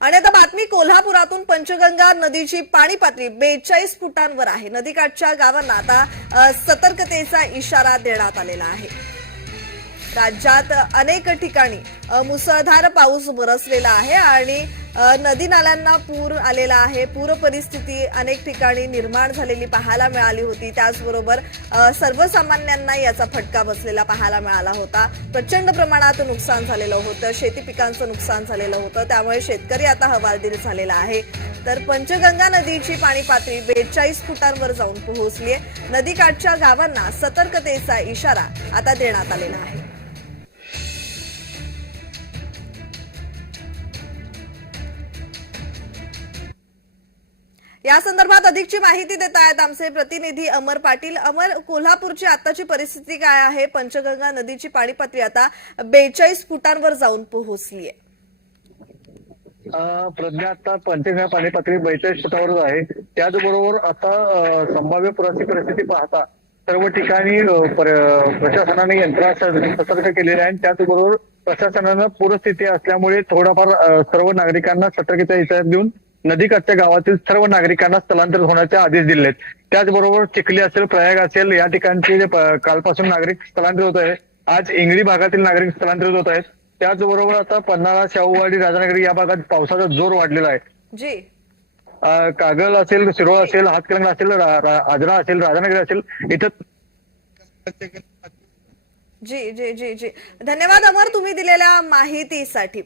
आणि आता बातमी कोल्हापुरातून पंचगंगा नदीची पाणी पातळी बेचाळीस फुटांवर आहे. नदीकाठच्या गावांना आता सतर्कतेचा इशारा देण्यात आलेला आहे. राज्यात अनेक ठिकाणी मुसळधार पाऊस बरसलेला आहे आणि नदी नाल्यांना पूर आलेला आहे. पूर परिस्थिती अनेक ठिकाणी निर्माण झालेली पाहायला मिळाली होती. त्याचबरोबर सर्वसामान्यांना याचा फटका बसलेला पाहायला मिळाला होता. प्रचंड प्रमाणात नुकसान झालेलं होतं. शेती पिकांचं नुकसान झालेलं होतं. त्यामुळे शेतकरी आता हवालदिल झालेला आहे. तर पंचगंगा नदीची पाणी पातळी बेचाळीस फुटांवर जाऊन पोहोचली आहे नदीकाठच्या गावांना सतर्कतेचा इशारा आता देण्यात आलेला आहे. या संदर्भात अधिकची माहिती देत आहेत आमचे प्रतिनिधी अमर पाटील. अमर कोल्हापूरची आताची परिस्थिती काय आहे? पंचगंगा नदीची पाणी पातळी आता बेचाळीस फुटांवर जाऊन पोहोचली आहे प्रज्ञा आता पंचगंगा पाणी पातळी बेचाळीस फुटावरच आहे. त्याचबरोबर आता संभाव्य पुराची परिस्थिती पाहता सर्व ठिकाणी प्रशासनाने यंत्रणा सतर्क केलेल्या आहे. आणि त्याचबरोबर प्रशासनानं पूरस्थिती असल्यामुळे थोडाफार सर्व नागरिकांना सतर्कतेचा इशारा देऊन नदीकाठच्या गावातील सर्व नागरिकांना स्थलांतरित होण्याचे आदेश दिले आहेत त्याचबरोबर चिखली असेल प्रयाग असेल या ठिकाणचे जे कालपासून नागरिक स्थलांतरित होत आहे आज इंगळी भागातील नागरिक स्थलांतरित होत आहेत. त्याचबरोबर आता पन्हाळा शाहूवाडी राधानगरी या भागात पावसाचा जोर वाढलेला आहे. जी. कागल असेल शिरोळ असेल हातकलंगणा असेल आजरा असेल राधानगरी असेल इथं जी जी जी जी. धन्यवाद अमर तुम्ही दिलेल्या माहितीसाठी.